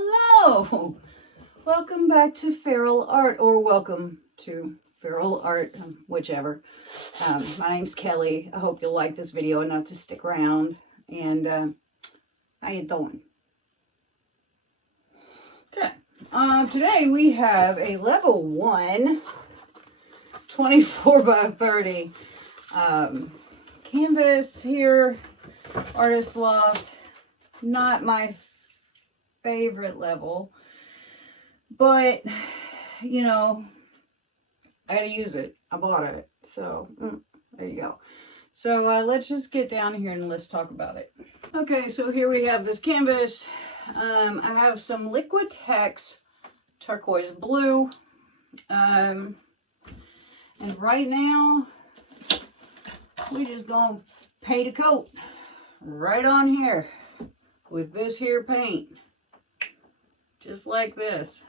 Hello! Welcome back to Feral Art, or welcome to Feral Art, whichever. My name's Kelly. I hope you'll like this video enough to stick around. And how you doing? Okay. Today we have a level 1 24 by 30 canvas here. Artist Loft. Not my favorite level, but you know, I gotta use it. I bought it, so there you go. So let's just get down here and let's talk about it. Okay, so here we have this canvas. I have some Liquitex turquoise blue, and right now we just gonna paint a coat right on here with this here paint, just like this.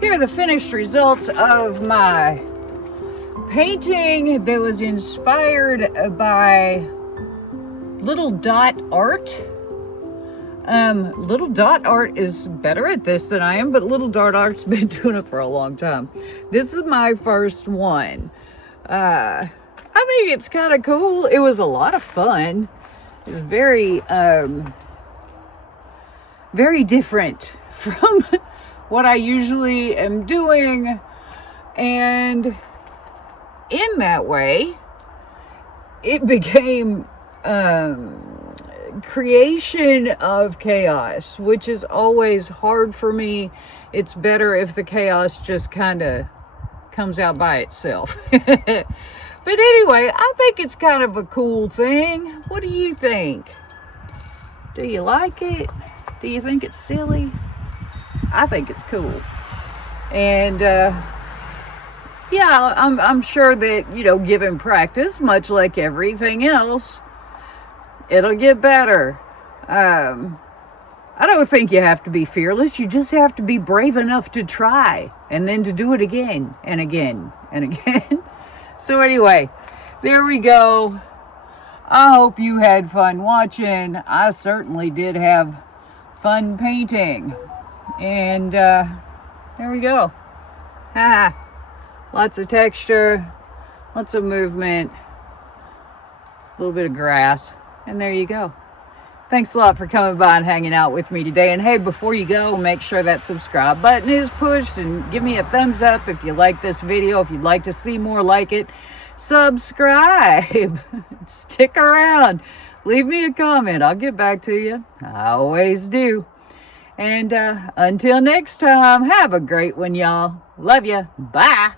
here are the finished results of my painting that was inspired by Little Dot Art. Little Dot Art is better at this than I am, but Little Dot Art's been doing it for a long time. This is my first one. I think it's kind of cool. It was a lot of fun. It's very, very different from what I usually am doing. And in that way, it became creation of chaos, which is always hard for me. It's better if the chaos just kind of comes out by itself. But anyway, I think it's kind of a cool thing. What do you think? Do you like it? Do you think it's silly? I think it's cool. And yeah, I'm sure that, you know, given practice, much like everything else, it'll get better. I don't think you have to be fearless. You just have to be brave enough to try, and then to do it again and again and again. So anyway, there we go. I hope you had fun watching. I certainly did have fun painting. And there we go. Ha! Lots of texture, lots of movement, a little bit of grass, and there you go. Thanks a lot for coming by and hanging out with me today. And hey, before you go, make sure that subscribe button is pushed and give me a thumbs up if you like this video. If you'd like to see more like it, subscribe. Stick around. Leave me a comment. I'll get back to you. I always do. And until next time, have a great one, y'all. Love ya. Bye.